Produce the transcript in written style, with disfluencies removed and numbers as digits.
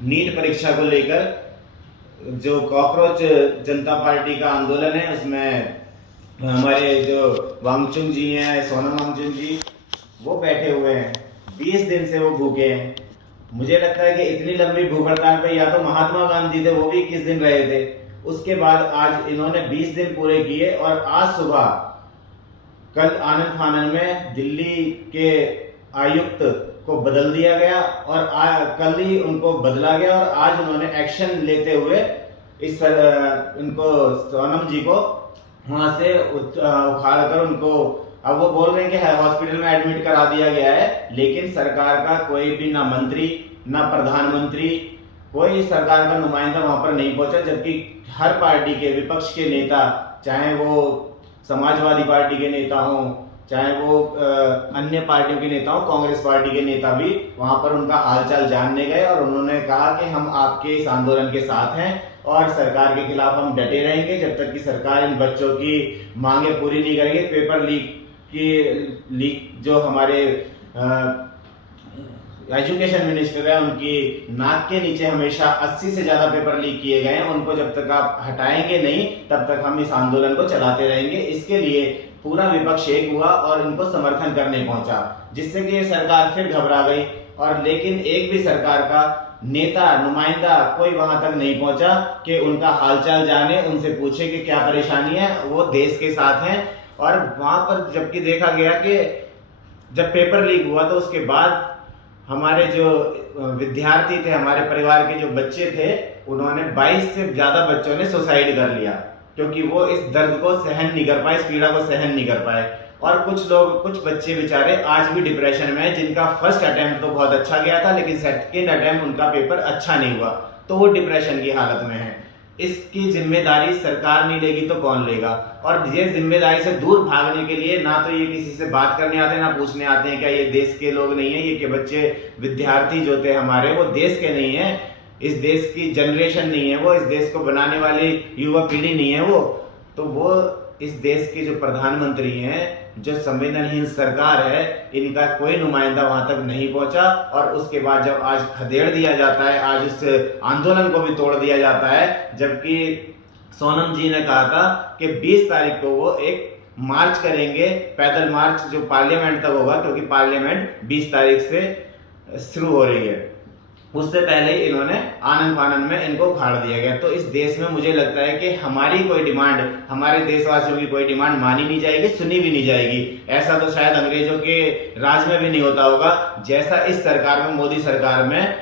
NEET परीक्षा को लेकर जो कॉकरोच जनता पार्टी का आंदोलन है, उसमें हमारे जो वांगचुक जी हैं, सोनम वांगचुक जी, वो बैठे हुए हैं। 20 दिन से वो भूखे हैं। मुझे लगता है कि इतनी लंबी भूख हड़ताल पे या तो महात्मा गांधी थे, वो भी 21 दिन रहे थे। उसके बाद आज इन्होंने 20 दिन पूरे किए और आज सुबह कल आनंद फानन में दिल्ली के आयुक्त को बदल दिया गया और कल ही उनको बदला गया और आज उन्होंने एक्शन लेते हुए उनको सोनम जी को वहां से उखाड़ कर उनको, अब वो बोल रहे हैं कि हॉस्पिटल में एडमिट करा दिया गया है, लेकिन सरकार का कोई भी ना मंत्री ना प्रधानमंत्री, कोई सरकार का नुमाइंदा वहां पर नहीं पहुंचा। जबकि हर पार्टी के विपक्ष के नेता, चाहे वो समाजवादी पार्टी के नेता हों, चाहे वो अन्य पार्टियों के नेता हों, कांग्रेस पार्टी के नेता भी वहां पर उनका हालचाल जानने गए और उन्होंने कहा कि हम आपके इस आंदोलन के साथ हैं और सरकार के खिलाफ हम डटे रहेंगे जब तक कि सरकार इन बच्चों की मांगे पूरी नहीं करेगी। पेपर लीक जो हमारे एजुकेशन मिनिस्टर है, उनकी नाक के नीचे हमेशा 80 से ज्यादा पेपर लीक किए गए हैं। उनको जब तक आप हटाएंगे नहीं, तब तक हम इस आंदोलन को चलाते रहेंगे। इसके लिए पूरा विपक्ष एक हुआ और इनको समर्थन करने पहुंचा, जिससे कि ये सरकार फिर घबरा गई। और लेकिन एक भी सरकार का नेता, नुमाइंदा कोई वहां तक नहीं पहुंचा कि उनका हालचाल जाने, उनसे पूछे कि क्या परेशानी है। वो देश के साथ हैं। और वहां पर जबकि देखा गया कि जब पेपर लीक हुआ तो उसके बाद हमारे जो विद्यार्थी थे, हमारे परिवार के जो बच्चे थे, उन्होंने 22 से ज्यादा बच्चों ने सुसाइड कर लिया, क्योंकि वो इस दर्द को सहन नहीं कर पाए, इस पीड़ा को सहन नहीं कर पाए। और कुछ बच्चे बेचारे आज भी डिप्रेशन में हैं, जिनका फर्स्ट अटेम्प्ट तो बहुत अच्छा गया था, लेकिन सेकंड अटेम्प्ट उनका पेपर अच्छा नहीं हुआ, तो वो डिप्रेशन की हालत में है। इसकी जिम्मेदारी सरकार नहीं लेगी तो कौन लेगा? और ये जिम्मेदारी से दूर भागने के लिए ना तो ये किसी से बात करने आते हैं, ना पूछने आते हैं क्या ये देश के लोग नहीं है, ये के बच्चे विद्यार्थी जो थे हमारे, वो देश के नहीं है, इस देश की जनरेशन नहीं है, वो इस देश को बनाने वाली युवा पीढ़ी नहीं है वो। तो वो इस देश के जो प्रधानमंत्री हैं, जो संवेदनहीन सरकार है, इनका कोई नुमाइंदा वहां तक नहीं पहुंचा। और उसके बाद जब आज खदेड़ दिया जाता है, आज उस आंदोलन को भी तोड़ दिया जाता है, जबकि सोनम जी ने कहा था कि 20 तारीख को वो एक मार्च करेंगे, पैदल मार्च जो पार्लियामेंट तक होगा, क्योंकि पार्लियामेंट 20 तारीख से शुरू हो रही है। उससे पहले ही इन्होंने आनंद फानन में इनको उखाड़ दिया गया। तो इस देश में मुझे लगता है कि हमारी कोई डिमांड, हमारे देशवासियों की कोई डिमांड मानी नहीं जाएगी, सुनी भी नहीं जाएगी। ऐसा तो शायद अंग्रेजों के राज में भी नहीं होता होगा, जैसा इस सरकार में, मोदी सरकार में